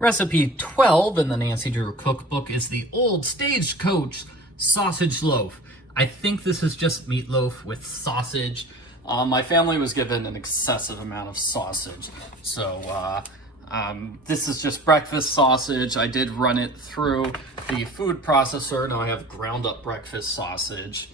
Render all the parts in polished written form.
Recipe 12 in the Nancy Drew Cookbook is the old Stagecoach Sausage Loaf. I think this is just meatloaf with sausage. My family was given an excessive amount of sausage, so this is just breakfast sausage. I did run it through the food processor. Now I have ground up breakfast sausage.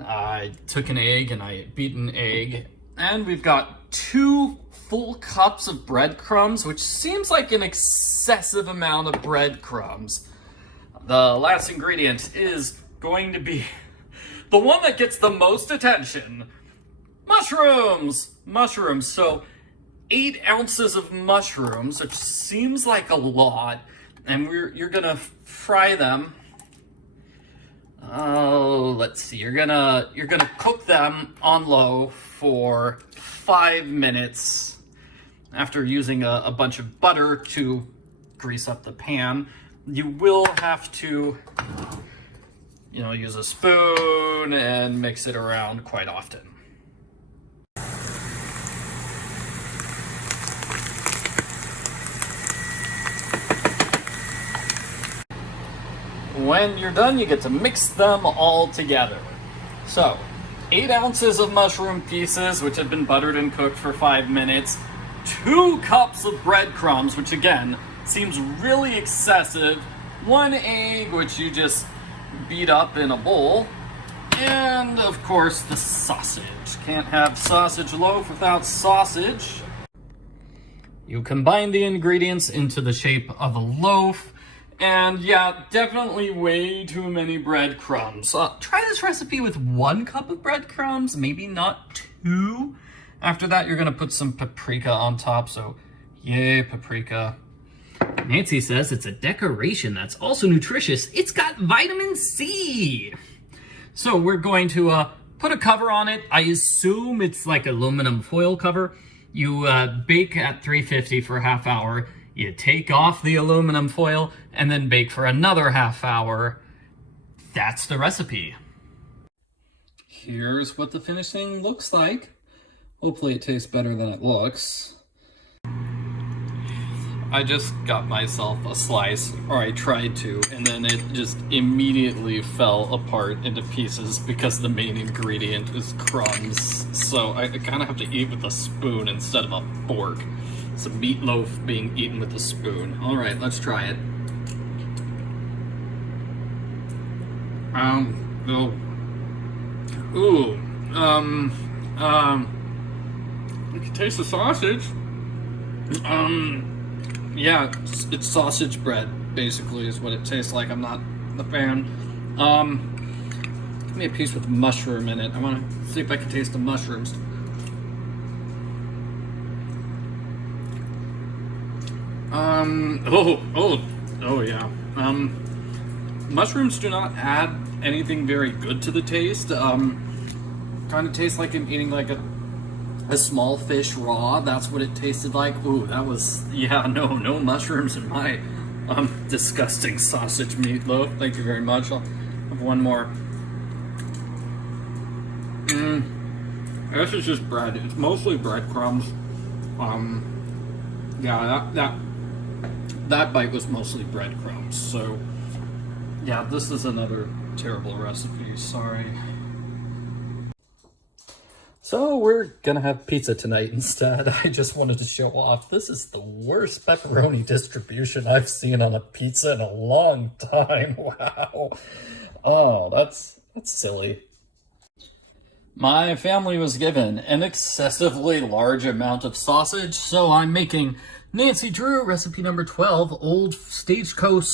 I took an egg and I beat an egg, and we've got 2 full cups of breadcrumbs, which seems like an excessive amount of breadcrumbs. The last ingredient is going to be the one that gets the most attention. Mushrooms! Mushrooms. So 8 ounces of mushrooms, which seems like a lot, and you're gonna fry them. Oh, let's see. You're gonna cook them on low for 5 minutes after using a bunch of butter to grease up the pan. You will have to, use a spoon and mix it around quite often. When you're done, you get to mix them all together. So, 8 ounces of mushroom pieces, which have been buttered and cooked for 5 minutes, 2 cups of breadcrumbs, which again, seems really excessive, 1 egg, which you just beat up in a bowl, and of course the sausage. Can't have sausage loaf without sausage. You combine the ingredients into the shape of a loaf, and yeah, definitely way too many breadcrumbs. Try this recipe with 1 cup of breadcrumbs, maybe not 2. After that, you're gonna put some paprika on top, so yay, paprika. Nancy says it's a decoration that's also nutritious. It's got vitamin C. So we're going to put a cover on it. I assume it's like aluminum foil cover. You bake at 350 for a half hour. You take off the aluminum foil and then bake for another half hour. That's the recipe. Here's what the finished thing looks like. Hopefully it tastes better than it looks. I just got myself a slice, or I tried to, and then it just immediately fell apart into pieces because the main ingredient is crumbs. So I kind of have to eat with a spoon instead of a fork. It's a meatloaf being eaten with a spoon. All right, let's try it. You can taste the sausage. Yeah, it's sausage bread, basically, is what it tastes like. I'm not a fan. Give me a piece with mushroom in it. I want to see if I can taste the mushrooms. Oh yeah. Mushrooms do not add anything very good to the taste. Kind of tastes like I'm eating like a small fish raw. That's what it tasted like. Ooh, that was, yeah, no mushrooms in my disgusting sausage meatloaf. Thank you very much. I'll have one more. This is just bread. It's mostly breadcrumbs. Yeah, that bite was mostly breadcrumbs. So, yeah, this is another terrible recipe. Sorry. So we're gonna have pizza tonight instead. I just wanted to show off. This is the worst pepperoni distribution I've seen on a pizza in a long time. Wow. Oh, that's silly. My family was given an excessively large amount of sausage, so I'm making Nancy Drew recipe number 12, Old Stagecoach